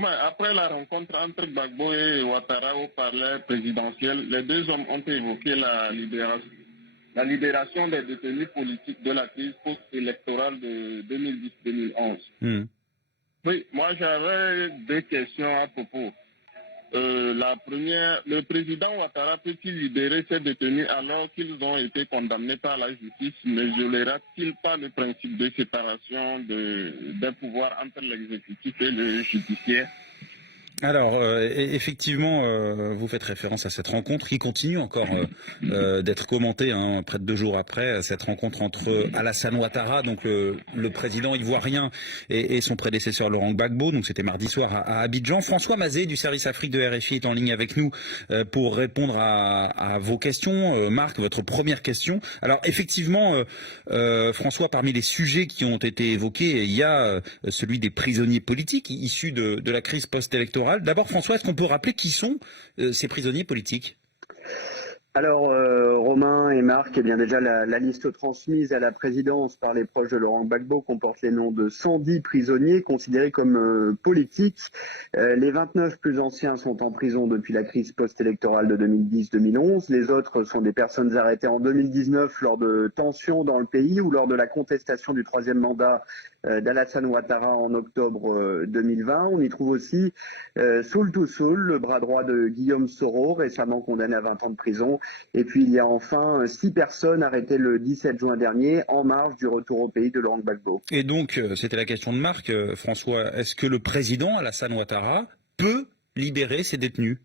Ouais, après la rencontre entre Gbagbo et Ouattara au palais présidentiel, les deux hommes ont évoqué la libération des détenus politiques de la crise post-électorale de 2010-2011. Oui, moi j'avais deux questions à propos. La première, le président Ouattara peut-il libérer ces détenus alors qu'ils ont été condamnés par la justice? Ne violera-t-il pas le principe de séparation des pouvoirs entre l'exécutif et le judiciaire? Alors, effectivement, vous faites référence à cette rencontre qui continue encore d'être commentée, hein, près de 2 jours après, cette rencontre entre Alassane Ouattara, donc le président ivoirien, et son prédécesseur Laurent Gbagbo. Donc c'était mardi soir à Abidjan. François Mazet du service Afrique de RFI est en ligne avec nous pour répondre à vos questions. Marc, votre première question. Alors effectivement, François, parmi les sujets qui ont été évoqués, il y a celui des prisonniers politiques issus de la crise post-électorale. D'abord, François, est-ce qu'on peut rappeler qui sont ces prisonniers politiques ? Alors, Romain et Marc, eh bien déjà la liste transmise à la présidence par les proches de Laurent Gbagbo comporte les noms de 110 prisonniers considérés comme politiques. Les 29 plus anciens sont en prison depuis la crise post-électorale de 2010-2011. Les autres sont des personnes arrêtées en 2019 lors de tensions dans le pays ou lors de la contestation du troisième mandat d'Alassane Ouattara en octobre 2020. On y trouve aussi Soul to Soul, le bras droit de Guillaume Soro, récemment condamné à 20 ans de prison. Et puis il y a enfin 6 personnes arrêtées le 17 juin dernier en marge du retour au pays de Laurent Gbagbo. Et donc, c'était la question de Marc. François, est-ce que le président Alassane Ouattara peut libérer ses détenus ?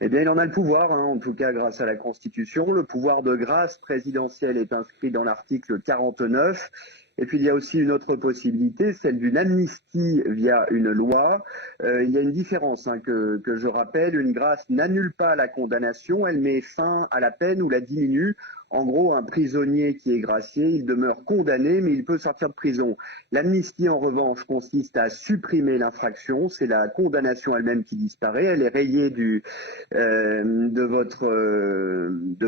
Eh bien, il en a le pouvoir, hein, en tout cas grâce à la Constitution. Le pouvoir de grâce présidentielle est inscrit dans l'article 49. Et puis il y a aussi une autre possibilité, celle d'une amnistie via une loi. Il y a une différence que je rappelle, une grâce n'annule pas la condamnation, elle met fin à la peine ou la diminue. En gros, un prisonnier qui est gracié, il demeure condamné, mais il peut sortir de prison. L'amnistie, en revanche, consiste à supprimer l'infraction. C'est la condamnation elle-même qui disparaît. Elle est rayée de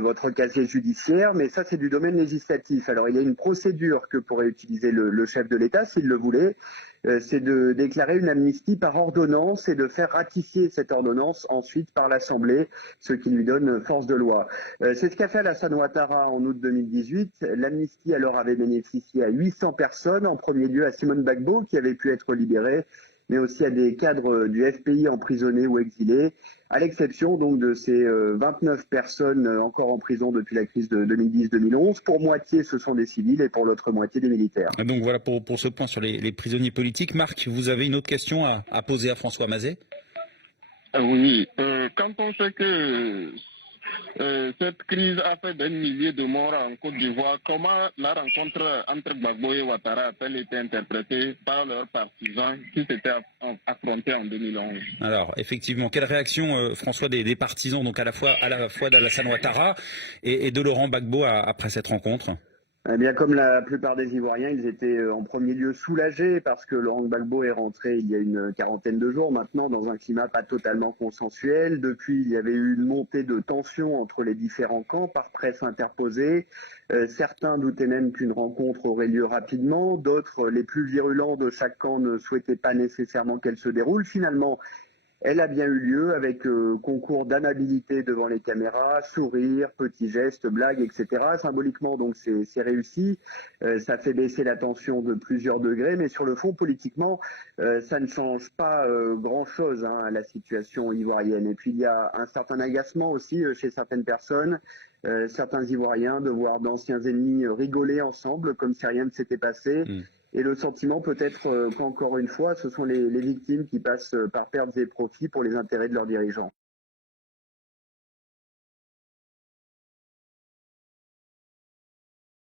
votre casier judiciaire, mais ça, c'est du domaine législatif. Alors, il y a une procédure que pourrait utiliser le chef de l'État, s'il le voulait. C'est de déclarer une amnistie par ordonnance et de faire ratifier cette ordonnance ensuite par l'Assemblée, ce qui lui donne force de loi. C'est ce qu'a fait Alassane Ouattara en août 2018. L'amnistie alors avait bénéficié à 800 personnes, en premier lieu à Simone Gbagbo qui avait pu être libérée, mais aussi à des cadres du FPI emprisonnés ou exilés, à l'exception donc de ces 29 personnes encore en prison depuis la crise de 2010-2011. Pour moitié, ce sont des civils et pour l'autre moitié des militaires. Et donc voilà pour ce point sur les prisonniers politiques. Marc, vous avez une autre question à poser à François Mazet ? Oui, quand on sait que cette crise a fait des milliers de morts en Côte d'Ivoire, comment la rencontre entre Gbagbo et Ouattara a-t-elle été interprétée par leurs partisans qui s'étaient affrontés en 2011 ? Alors, effectivement, quelle réaction, François, des partisans, donc à la fois d'Alassane Ouattara et de Laurent Gbagbo après cette rencontre ? Eh bien, comme la plupart des Ivoiriens, ils étaient en premier lieu soulagés parce que Laurent Gbagbo est rentré il y a une quarantaine de jours maintenant dans un climat pas totalement consensuel. Depuis, il y avait eu une montée de tension entre les différents camps par presse interposée. Certains doutaient même qu'une rencontre aurait lieu rapidement. D'autres, les plus virulents de chaque camp, ne souhaitaient pas nécessairement qu'elle se déroule. Finalement, elle a bien eu lieu avec concours d'amabilité devant les caméras, sourires, petits gestes, blagues, etc. Symboliquement, donc, c'est réussi. Ça fait baisser la tension de plusieurs degrés, mais sur le fond, politiquement, ça ne change pas grand-chose à la situation ivoirienne. Et puis, il y a un certain agacement aussi chez certaines personnes, certains Ivoiriens, de voir d'anciens ennemis rigoler ensemble comme si rien ne s'était passé. Et le sentiment peut-être qu'encore une fois, ce sont les victimes qui passent par pertes et profits pour les intérêts de leurs dirigeants.